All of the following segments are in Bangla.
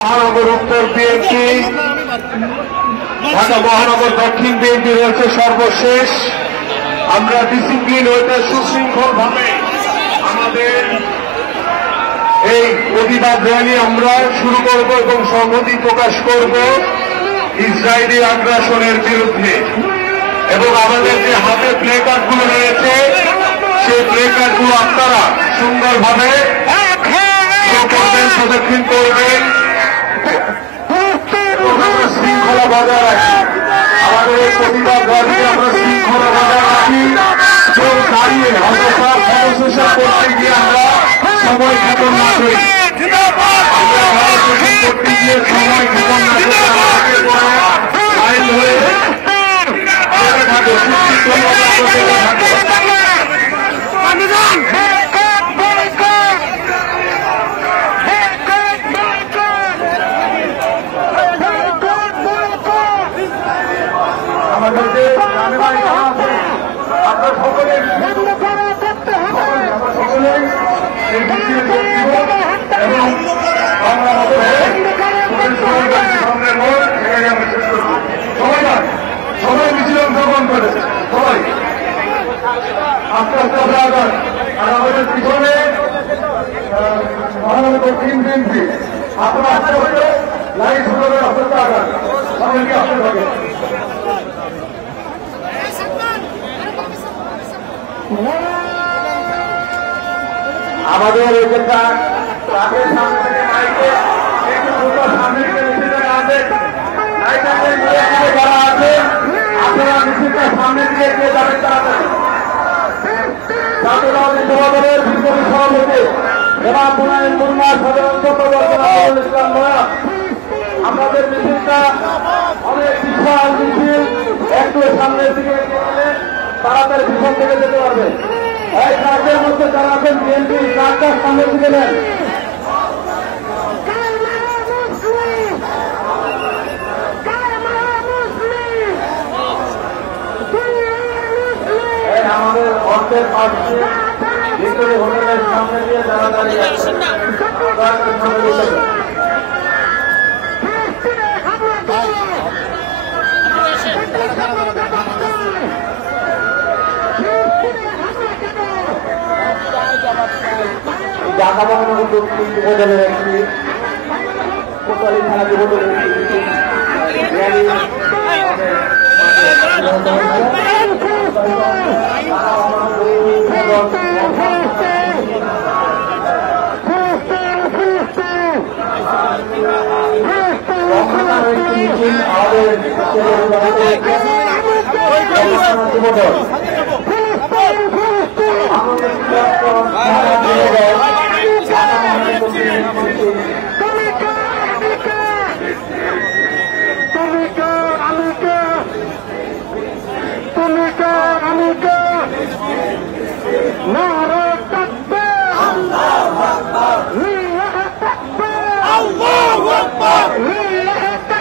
মহানগর উত্তর বিএনপি, ঢাকা মহানগর দক্ষিণ বিএনপি রয়েছে সর্বশেষ। আমরা ডিসিপ্লিন হইতে সুশৃঙ্খল ভাবে আমাদের এই প্রতিবাদ র্যালি আমরা শুরু করব এবং সংহতি প্রকাশ করব ইসরায়েলি আগ্রাসনের বিরুদ্ধে। এবং আমাদের যে হাতে প্লে কার্ডগুলো রয়েছে সেই প্লে কার্ডগুলো আপনারা সুন্দরভাবে প্রদক্ষিণ করবেন, শৃঙ্খলা বজায় রাখি। আমাদের এই প্রতিবাদ র্যালিতে আমরা শৃঙ্খলা বজায় রাখি। কেউ দাঁড়িয়ে হস্তক্ষেপ করতে গিয়ে আমরা সময় ক্ষেপণ না করি। আমরা করতে গিয়ে সময় ক্ষেপণ না করে আইন হয়ে থাকো, আমাদের যে রান্নাবাড়ি আছে আমরা সকলেই এবং সবাই মিছিল অংশগ্রহণ করে সবাই আস্তে আস্তে আমরা আগান। আর আমাদের পিছনে মহানগর দক্ষিণ বিএনপি আপনারা আস্তে আস্তে লাইট শুরু আস্তে আস্তে আগান, সবাইকে আসতে থাকে। আমাদের এখানটা ট্রাকের সামনে থেকে মাইকে একটু সামনে থেকে মিছিলটা আসে, যারা আছে আপনারা মিছিলটা সামনের দিকে এগিয়ে যাবেন। তাড়াতাড়ি জাতীয়তাবাদী যুব দলের বিপ্লবী সভাপতি জনাব মুনায়েম মুন্না সাধারণ সম্পাদক জনাব ইসলাম নয়া, আমাদের মিছিলটা অনেক বিশাল মিছিল, একটু সামনের দিকে এগিয়ে গেলে তাড়াতাড়ি পিছন থেকে যেতে পারবে। এই ট্রাকের মধ্যে যারা আছেন বিএনপি ট্রাকটা সামনের দিকে নেন। আমাদের অর্থের পাশে ভিতরে হোটেলের সামনে দিয়ে যারা দাঁড়িয়ে আছে ঢাকা মহানগর দক্ষিণ যুবদলের একটি কোতোয়ালি থানা যুবদলের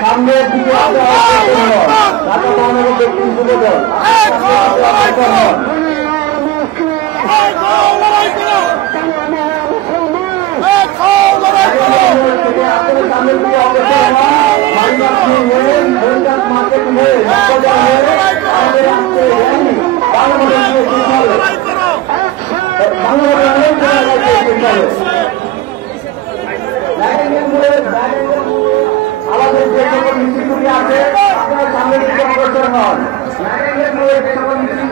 সামনের দিকে ঢাকা মহানগর দক্ষিণ যুবদল সামনের দিকে মার্কেট হয়ে আমাদের যে সকল মিছিলগুলি আছে আপনারা সামনের দিকে অগ্রসর হন। যে সকল মিছিল